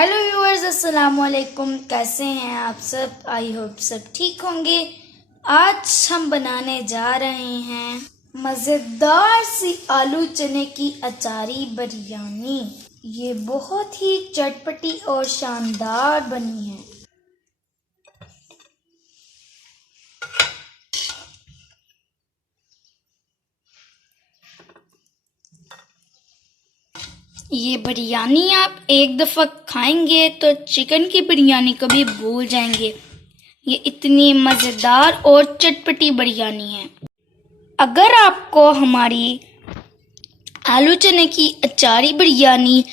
Hello viewers, अस्सलाम वालेकुम। कैसे हैं आप सब? आई होप सब ठीक होंगे। आज हम बनाने जा रहे हैं मज़ेदार सी आलू चने की अचारी बिरयानी। ये बहुत ही चटपटी और शानदार बनी है। ये बिरयानी आप एक दफ़ा खाएंगे तो चिकन की बिरयानी को भी भूल जाएंगे। ये इतनी मज़ेदार और चटपटी बिरयानी है। अगर आपको हमारी आलू चने की अचारी बिरयानी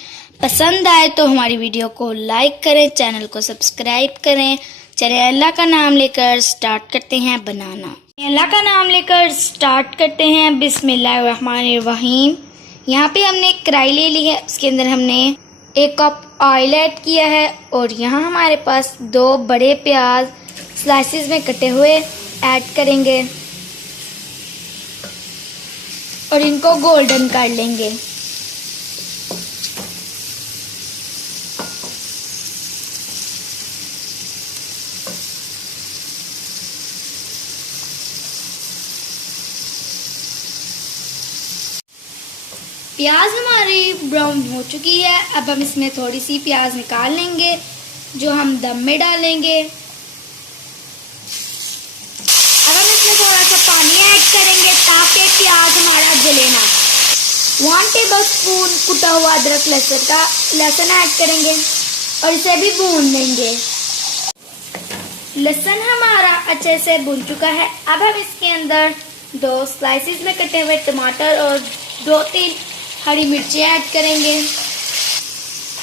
पसंद आए तो हमारी वीडियो को लाइक करें, चैनल को सब्सक्राइब करें। चलिए अल्लाह का नाम लेकर स्टार्ट करते हैं बनाना। अल्लाह का नाम लेकर स्टार्ट करते हैं। बिस्मिल्लाहिर्रहमानिर्रहीम। यहाँ पे हमने एक कढ़ाई ले ली है, उसके अंदर हमने 1 कप ऑयल ऐड किया है और यहाँ हमारे पास 2 बड़े प्याज स्लाइसिस में कटे हुए ऐड करेंगे और इनको गोल्डन कर लेंगे। प्याज हमारी ब्राउन हो चुकी है। अब हम इसमें थोड़ी सी प्याज निकाल लेंगे जो हम दम में डालेंगे। अब हम इसमें थोड़ा सा पानी ऐड करेंगे ताकि प्याज हमारा जले ना। 1 टेबल स्पून कुटा हुआ अदरक लहसुन ऐड करेंगे और इसे भी भून लेंगे। लहसुन हमारा अच्छे से भुन चुका है। अब हम इसके अंदर 2 स्लाइसिस में कटे हुए टमाटर और 2-3 हरी मिर्ची ऐड करेंगे।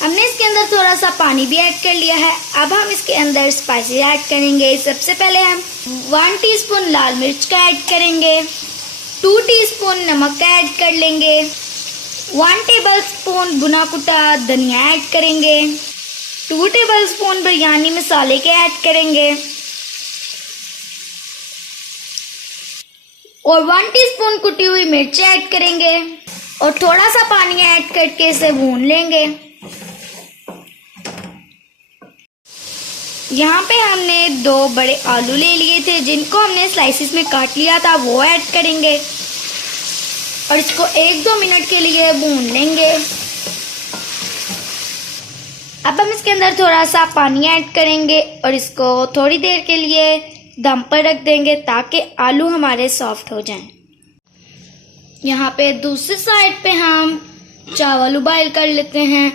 हमने इसके अंदर थोड़ा सा पानी भी ऐड कर लिया है। अब हम इसके अंदर स्पाइसेस ऐड करेंगे। सबसे पहले हम 1 टीस्पून लाल मिर्च का ऐड करेंगे, 2 टीस्पून नमक का ऐड कर लेंगे, 1 टेबल स्पून भुना कुटा धनिया ऐड करेंगे, 2 टेबल स्पून बिरयानी मसाले के ऐड करेंगे और 1 टीस्पून कुटी हुई मिर्च ऐड करेंगे और थोड़ा सा पानी ऐड करके इसे भून लेंगे। यहाँ पे हमने 2 बड़े आलू ले लिए थे जिनको हमने स्लाइसिस में काट लिया था, वो ऐड करेंगे और इसको 1-2 मिनट के लिए भून लेंगे। अब हम इसके अंदर थोड़ा सा पानी ऐड करेंगे और इसको थोड़ी देर के लिए दम पर रख देंगे ताकि आलू हमारे सॉफ्ट हो जाएं। यहाँ पे दूसरी साइड पे हम चावल उबाल कर लेते हैं।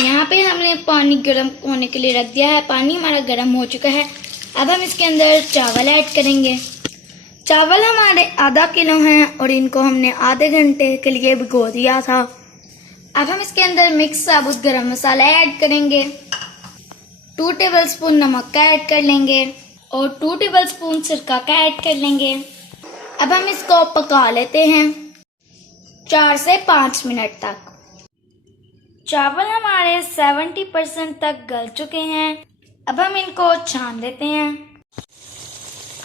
यहाँ पे हमने पानी गर्म होने के लिए रख दिया है। पानी हमारा गर्म हो चुका है। अब हम इसके अंदर चावल ऐड करेंगे। चावल हमारे आधा किलो हैं और इनको हमने आधे घंटे के लिए भिगो दिया था। अब हम इसके अंदर मिक्स साबुत गरम मसाला ऐड करेंगे, 2 टेबल स्पून नमक का ऐड कर लेंगे और 2 टेबल स्पून सिरका का ऐड कर लेंगे। अब हम इसको पका लेते हैं 4 से 5 मिनट तक। चावल हमारे 70% तक गल चुके हैं। अब हम इनको छान लेते हैं।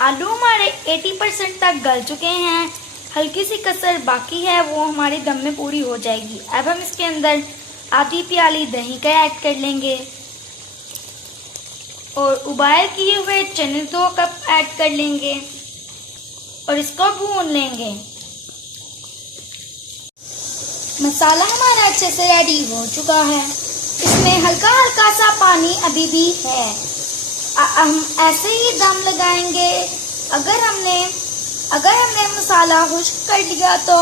आलू हमारे 80% तक गल चुके हैं। हल्की सी कसर बाकी है, वो हमारी दम में पूरी हो जाएगी। अब हम इसके अंदर आधी प्याली दही का ऐड कर लेंगे और उबाल किए हुए चने 2 कप ऐड कर लेंगे और इसको भून लेंगे। मसाला हमारा अच्छे से रेडी हो चुका है। इसमें हल्का हल्का सा पानी अभी भी है। हम ऐसे ही दम लगाएंगे। अगर हमने मसाला खुश्क कर लिया तो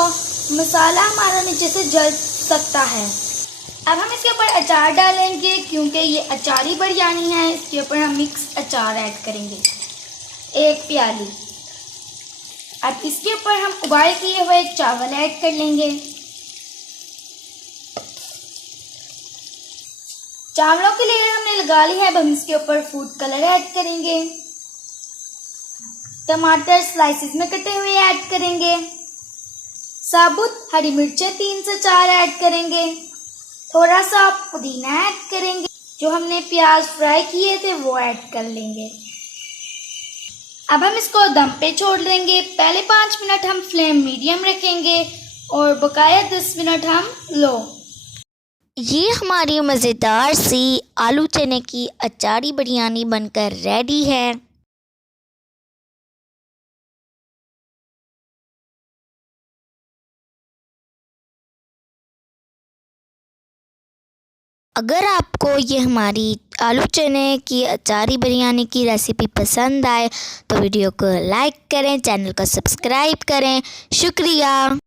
मसाला हमारा नीचे से जल सकता है। अब हम इसके ऊपर अचार डालेंगे क्योंकि ये अचारी बिरयानी है। इसके ऊपर हम मिक्स अचार ऐड करेंगे 1 प्याली। अब इसके ऊपर हम उबाल किए हुए चावल ऐड कर लेंगे। चावलों के लिए हमने लगा ली है। अब हम इसके ऊपर फूड कलर ऐड करेंगे, टमाटर स्लाइसिस में कटे हुए ऐड करेंगे, साबुत हरी मिर्चें 3 से 4 ऐड करेंगे, थोड़ा सा पुदीना ऐड करेंगे, जो हमने प्याज फ्राई किए थे वो ऐड कर लेंगे। अब हम इसको दम पे छोड़ देंगे। पहले 5 मिनट हम फ्लेम मीडियम रखेंगे और बकाया 10 मिनट हम लो। ये हमारी मज़ेदार सी आलू चने की अचारी बिरयानी बनकर रेडी है। अगर आपको ये हमारी आलू चने की अचारी बिरयानी की रेसिपी पसंद आए तो वीडियो को लाइक करें, चैनल को सब्सक्राइब करें। शुक्रिया।